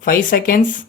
5 seconds.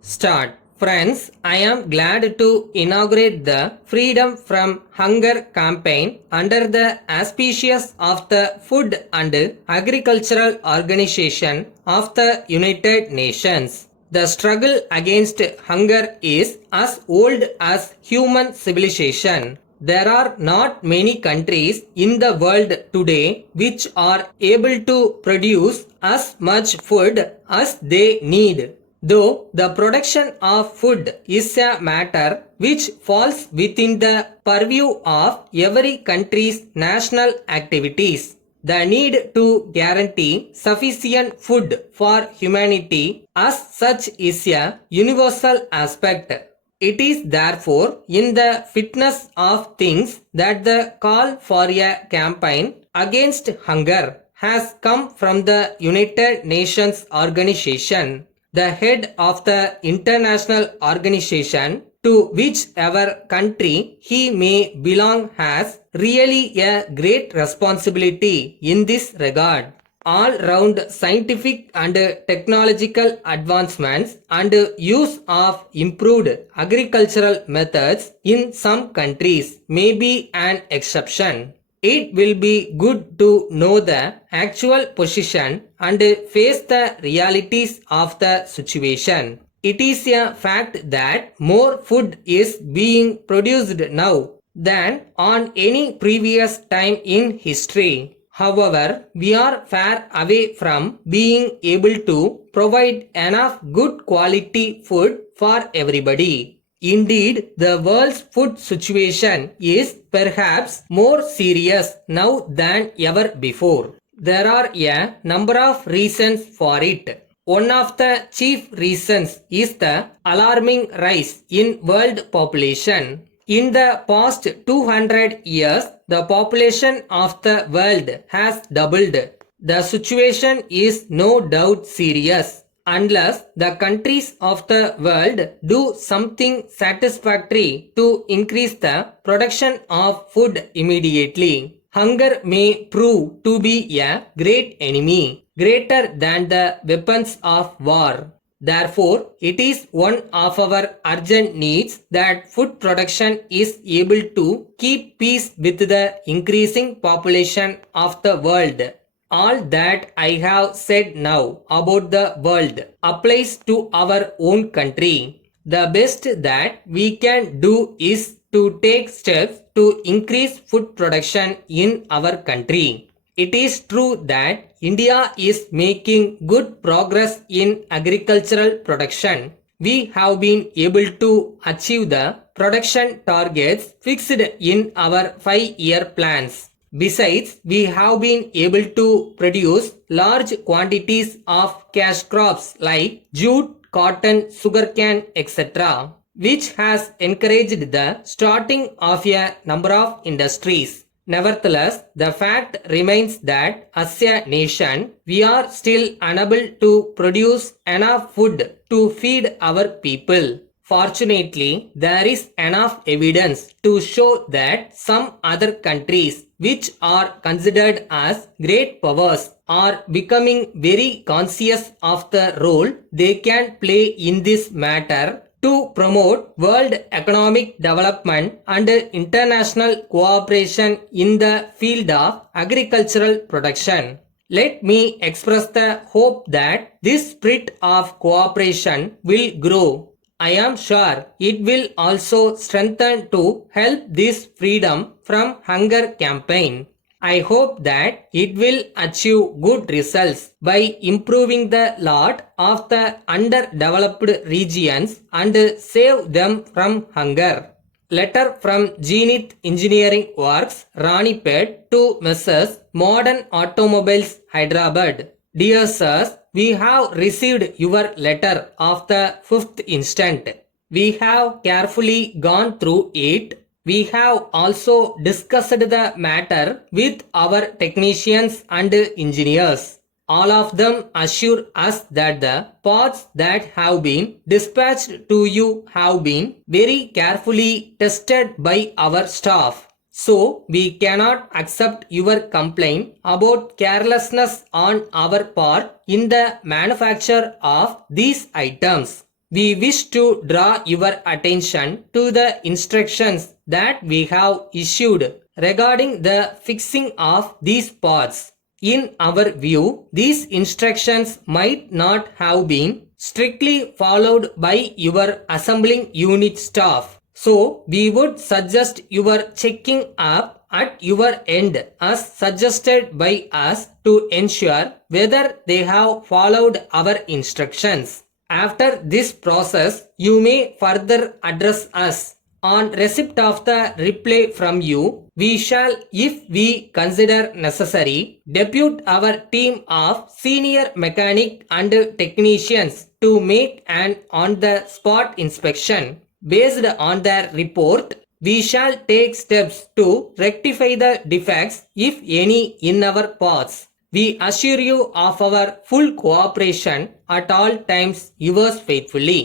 Start. Friends, I am glad to inaugurate the Freedom from Hunger campaign under the auspices of the Food and Agricultural Organization of the United Nations. The struggle against hunger is as old as human civilization. There are not many countries in the world today which are able to produce as much food as they need. Though the production of food is a matter which falls within the purview of every country's national activities, the need to guarantee sufficient food for humanity as such is a universal aspect. It is therefore in the fitness of things that the call for a campaign against hunger has come from the United Nations organization. The head of the international organization to whichever country he may belong has really a great responsibility in this regard. All-round scientific and technological advancements and use of improved agricultural methods in some countries may be an exception. It will be good to know the actual position and face the realities of the situation. It is a fact that more food is being produced now than on any previous time in history. However, we are far away from being able to provide enough good quality food for everybody. Indeed, the world's food situation is perhaps more serious now than ever before. There are a number of reasons for it. One of the chief reasons is the alarming rise in world population. In the past 200 years, the population of the world has doubled. The situation is no doubt serious unless the countries of the world do something satisfactory to increase the production of food immediately. Hunger may prove to be a great enemy, greater than the weapons of war. Therefore, it is one of our urgent needs that food production is able to keep pace with the increasing population of the world. All that I have said now about the world applies to our own country. The best that we can do is to take steps to increase food production in our country. It is true that India is making good progress in agricultural production. We have been able to achieve the production targets fixed in our 5-year plans. Besides, we have been able to produce large quantities of cash crops like jute, cotton, sugarcane, etc., which has encouraged the starting of a number of industries. Nevertheless, the fact remains that as a nation, we are still unable to produce enough food to feed our people. Fortunately, there is enough evidence to show that some other countries which are considered as great powers are becoming very conscious of the role they can play in this matter to promote world economic development and international cooperation in the field of agricultural production. Let me express the hope that this spirit of cooperation will grow. I am sure it will also strengthen to help this freedom from hunger campaign. I hope that it will achieve good results by improving the lot of the underdeveloped regions and save them from hunger. Letter from Zenith Engineering Works, Ranipet to Messrs. Modern Automobiles, Hyderabad. Dear Sirs, we have received your letter of the 5th instant. We have carefully gone through it. We have also discussed the matter with our technicians and engineers. All of them assure us that the parts that have been dispatched to you have been very carefully tested by our staff. So, we cannot accept your complaint about carelessness on our part in the manufacture of these items. We wish to draw your attention to the instructions that we have issued regarding the fixing of these parts. In our view, these instructions might not have been strictly followed by your assembling unit staff. So, we would suggest your checking up at your end as suggested by us to ensure whether they have followed our instructions. After this process, you may further address us. On receipt of the reply from you, we shall, if we consider necessary, depute our team of senior mechanic and technicians to make an on-the-spot inspection. Based on their report, we shall take steps to rectify the defects, if any, in our parts. We assure you of our full cooperation at all times. Yours faithfully.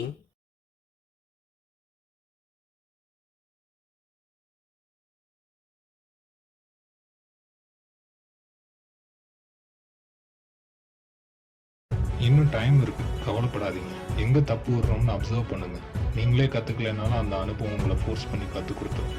இன்னும் time இருக்கு, கவலைப்படாதீங்க. எங்க தப்பு வர்றோம்னு observe பண்ணுங்க. நீங்களே கத்துக்கலைனாலும் அந்த அனுபவம் உங்களை ஃபோர்ஸ் பண்ணி கற்றுக் கொடுத்துரும்.